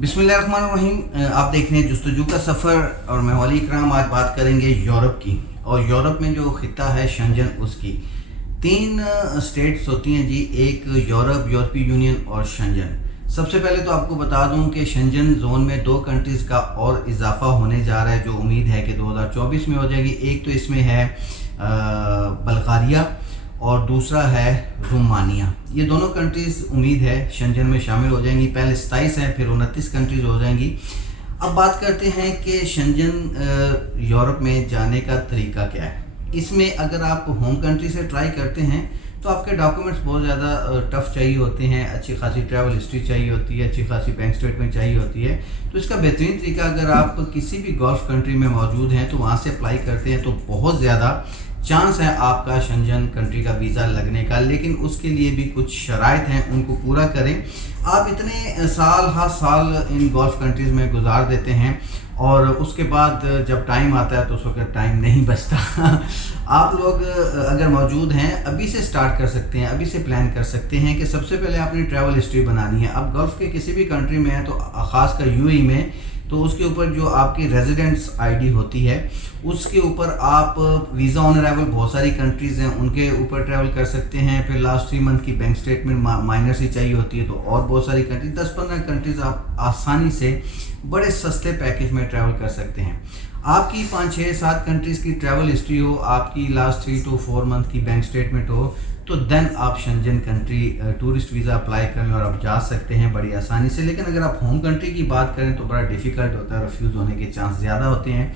बिस्मिल्लाहिर्रहमानिर्रहीम। आप देख रहे हैं जस्तजू का सफ़र और मैं वली इकराम। आज बात करेंगे यूरोप की, और यूरोप में जो ख़िता है शेंजन, उसकी 3 स्टेट्स होती हैं जी। एक यूरोपीय यूनियन और शेंजन। सबसे पहले तो आपको बता दूं कि शेंजन जोन में 2 कंट्रीज़ का और इजाफा होने जा रहा है, जो उम्मीद है कि 2024 में हो जाएगी। एक तो इसमें है बल्गारिया और दूसरा है रोमानिया। ये दोनों कंट्रीज़ उम्मीद है शेंजन में शामिल हो जाएंगी। पहले 27 हैं, फिर 29 कंट्रीज़ हो जाएंगी। अब बात करते हैं कि शेंजन यूरोप में जाने का तरीका क्या है। इसमें अगर आप होम कंट्री से ट्राई करते हैं तो आपके डॉक्यूमेंट्स बहुत ज़्यादा टफ़ चाहिए होते हैं, अच्छी खासी ट्रैवल हिस्ट्री चाहिए होती है, अच्छी खासी बैंक स्टेटमेंट चाहिए होती है। तो इसका बेहतरीन तरीका, अगर आप किसी भी गल्फ़ कंट्री में मौजूद हैं तो वहाँ से अप्लाई करते हैं तो बहुत ज़्यादा चांस है आपका शेंजन कंट्री का वीज़ा लगने का। लेकिन उसके लिए भी कुछ शराइत हैं, उनको पूरा करें। आप इतने साल इन गल्फ़ कंट्रीज़ में गुजार देते हैं और उसके बाद जब टाइम आता है तो उस वक्त टाइम नहीं बचता। आप लोग अगर मौजूद हैं अभी से स्टार्ट कर सकते हैं, अभी से प्लान कर सकते हैं कि सबसे पहले आपने ट्रैवल हिस्ट्री बनानी है। अब गल्फ़ के किसी भी कंट्री में है तो ख़ासकर यूएई में, तो उसके ऊपर जो आपकी रेजिडेंट्स आईडी होती है उसके ऊपर आप वीज़ा ऑन अराइवल, बहुत सारी कंट्रीज़ हैं उनके ऊपर ट्रैवल कर सकते हैं। फिर लास्ट 3 मंथ की बैंक स्टेटमेंट माइनर से चाहिए होती है, तो और बहुत सारी कंट्रीज, 10-15 कंट्रीज़ आप आसानी से बड़े सस्ते पैकेज में ट्रैवल कर सकते हैं। आपकी 5-6-7 कंट्रीज़ की ट्रैवल हिस्ट्री हो, आपकी लास्ट 3 to 4 मंथ की बैंक स्टेटमेंट हो, तो देन आप Schengen country tourist visa apply करें और आप जा सकते हैं बड़ी आसानी से। लेकिन अगर आप होम कंट्री की बात करें तो बड़ा डिफ़िकल्ट होता है, रिफ्यूज़ होने के चांस ज़्यादा होते हैं,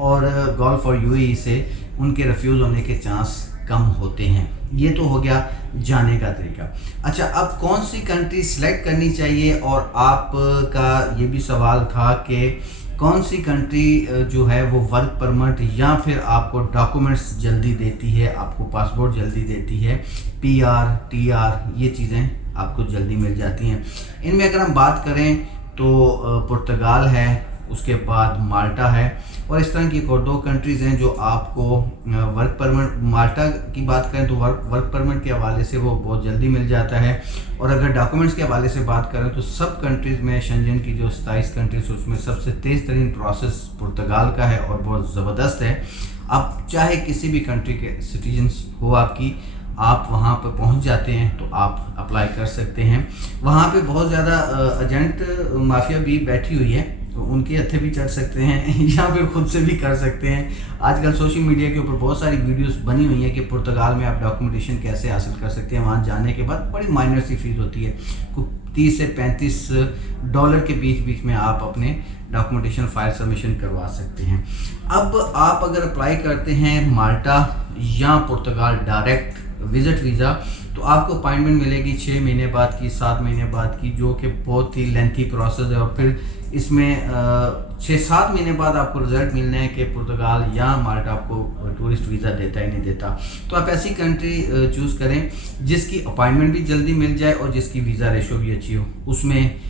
और गल्फ़ और यूएई से उनके रिफ्यूज़ होने के चांस कम होते हैं। ये तो हो गया जाने का तरीका। अच्छा, अब कौन सी कंट्री सेलेक्ट करनी चाहिए, और आपका ये भी सवाल था कि कौन सी कंट्री जो है वो वर्क परमिट या फिर आपको डॉक्यूमेंट्स जल्दी देती है, आपको पासपोर्ट जल्दी देती है, पीआर, टीआर, ये चीज़ें आपको जल्दी मिल जाती हैं। इनमें अगर हम बात करें तो पुर्तगाल है, उसके बाद माल्टा है, और इस तरह की एक और 2 कंट्रीज़ हैं जो आपको वर्क परमिट, माल्टा की बात करें तो वर्क परमिट के हवाले से वो बहुत जल्दी मिल जाता है। और अगर डॉक्यूमेंट्स के हवाले से बात करें तो सब कंट्रीज़ में, शेंजन की जो 27 कंट्रीज, उसमें सबसे तेज़ तरीन प्रोसेस पुर्तगाल का है और बहुत ज़बरदस्त है। आप चाहे किसी भी कंट्री के सिटीजन्स हो आपकी, आप वहाँ पर पहुँच जाते हैं तो आप अप्लाई कर सकते हैं। वहाँ पे बहुत ज़्यादा एजेंट माफिया भी बैठी हुई है, तो उनके हथे भी चढ़ सकते हैं या फिर खुद से भी कर सकते हैं। आजकल सोशल मीडिया के ऊपर बहुत सारी वीडियोस बनी हुई हैं कि पुर्तगाल में आप डॉक्यूमेंटेशन कैसे हासिल कर सकते हैं। वहाँ जाने के बाद बड़ी माइनर सी फीस होती है, कुछ 30 से 35 डॉलर के बीच में आप अपने डॉक्यूमेंटेशन फाइल सबमिशन करवा सकते हैं। अब आप अगर अप्लाई करते हैं माल्टा या पुर्तगाल डायरेक्ट विज़िट वीज़ा, तो आपको अपॉइंटमेंट मिलेगी 6 महीने बाद की, 7 महीने बाद की, जो कि बहुत ही लेंथी प्रोसेस है। और फिर इसमें 6-7 महीने बाद आपको रिजल्ट मिलना है कि पुर्तगाल या माल्टा आपको टूरिस्ट वीज़ा देता ही नहीं देता। तो आप ऐसी कंट्री चूज़ करें जिसकी अपॉइंटमेंट भी जल्दी मिल जाए और जिसकी वीज़ा रेशो भी अच्छी हो। उसमें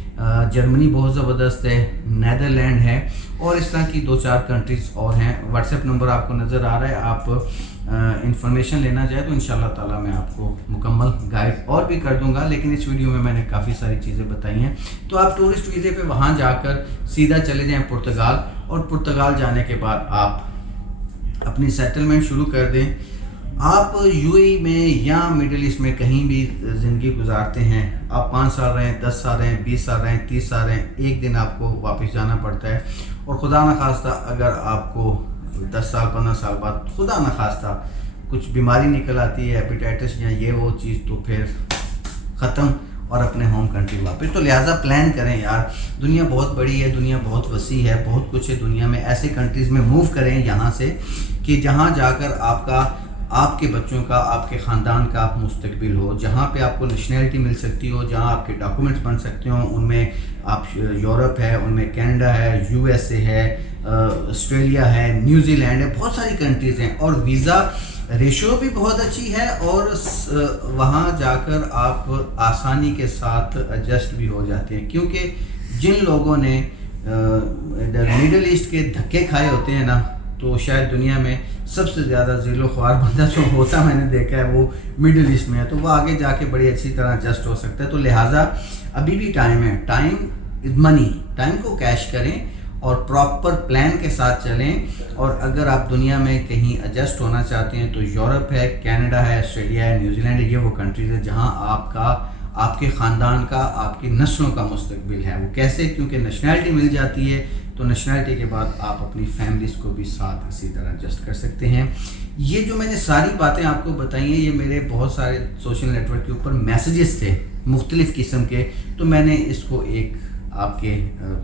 जर्मनी बहुत ज़बरदस्त है, नेदरलैंड है, और इस तरह की 2-4 कंट्रीज़ और हैं। व्हाट्सएप नंबर आपको नज़र आ रहा है, आप इंफॉर्मेशन लेना चाहे तो इंशाल्लाह ताला मैं आपको मुकम्मल गाइड और भी कर दूंगा। लेकिन इस वीडियो में मैंने काफ़ी सारी चीज़ें बताई हैं। तो आप टूरिस्ट वीज़े पे वहाँ जाकर सीधा चले जाएं पुर्तगाल, और पुर्तगाल जाने के बाद आप अपनी सेटलमेंट शुरू कर दें। आप यूएई में या मिडिल ईस्ट में कहीं भी ज़िंदगी गुजारते हैं, आप 5 साल रहें, 10 साल रहें, 20 साल रहें, 30 साल रहें, एक दिन आपको वापस जाना पड़ता है। और खुदा न खास्ता अगर आपको 10 साल 15 साल बाद खुदा न खास्ता कुछ बीमारी निकल आती है, हेपेटाइटिस या ये वो चीज़, तो फिर ख़त्म और अपने होम कंट्री वापस। तो लिहाजा प्लान करें यार, दुनिया बहुत बड़ी है, दुनिया बहुत वसी है, बहुत कुछ है दुनिया में। ऐसे कंट्रीज़ में मूव करें यहाँ से कि जहाँ जाकर आपके बच्चों का, आपके ख़ानदान का मुस्तकबिल हो, जहाँ पे आपको नेशनैलिटी मिल सकती हो, जहाँ आपके डॉक्यूमेंट्स बन सकते हो। उनमें आप यूरोप है, उनमें कनाडा है, यूएसए है, ऑस्ट्रेलिया है, न्यूजीलैंड है, बहुत सारी कंट्रीज़ हैं। और वीज़ा रेशो भी बहुत अच्छी है, और वहाँ जाकर आप आसानी के साथ एडजस्ट भी हो जाते हैं। क्योंकि जिन लोगों ने मिडल ईस्ट के धक्के खाए होते हैं ना, तो शायद दुनिया में सबसे ज़्यादा ज़िलो ख्वार बंदा जो होता मैंने देखा है वो मिडिल ईस्ट में है, तो वो आगे जाके बड़ी अच्छी तरह एडजस्ट हो सकता है। तो लिहाजा अभी भी टाइम है, टाइम मनी, टाइम को कैश करें और प्रॉपर प्लान के साथ चलें। और अगर आप दुनिया में कहीं एडजस्ट होना चाहते हैं तो यूरोप है, कनाडा है, ऑस्ट्रेलिया है, न्यूजीलैंड है, ये वो कंट्रीज़ है जहां आपके ख़ानदान का, आपकी नस्लों का मुस्तकबिल है। वो कैसे? क्योंकि नेशनैलिटी मिल जाती है तो नेशनैलिटी के बाद आप अपनी फैमिलीज़ को भी साथ इसी तरह एडजस्ट कर सकते हैं। ये जो मैंने सारी बातें आपको बताई हैं, ये मेरे बहुत सारे सोशल नेटवर्क के ऊपर मैसेजेस थे मुख्तलिफ़ किस्म के, तो मैंने इसको एक आपके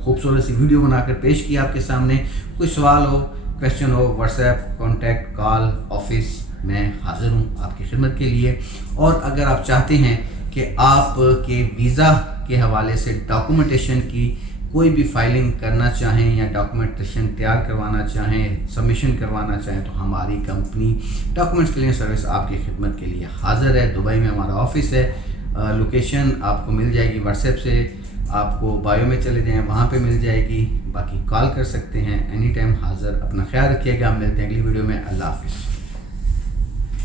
खूबसूरत सी वीडियो बनाकर पेश किया आपके सामने। कोई सवाल हो, क्वेश्चन हो, व्हाट्सएप, कॉन्टैक्ट, कॉल, ऑफिस, मैं हाज़िर हूँ आपकी खिदमत के लिए। और अगर आप चाहते हैं कि आपके वीज़ा के हवाले से डॉक्यूमेंटेशन की कोई भी फाइलिंग करना चाहें या डॉक्यूमेंटेशन तैयार करवाना चाहें, सबमिशन करवाना चाहें, तो हमारी कंपनी डॉक्यूमेंट्स क्लियर सर्विस आपकी खिदमत के लिए हाज़िर है। दुबई में हमारा ऑफिस है, लोकेशन आपको मिल जाएगी व्हाट्सएप से, आपको बायो में चले जाएं वहाँ पे मिल जाएगी। बाकी कॉल कर सकते हैं एनी टाइम, हाज़िर। अपना ख्याल रखिएगा, मिलते हैं अगली वीडियो में। अल्लाह हाफ़िज़।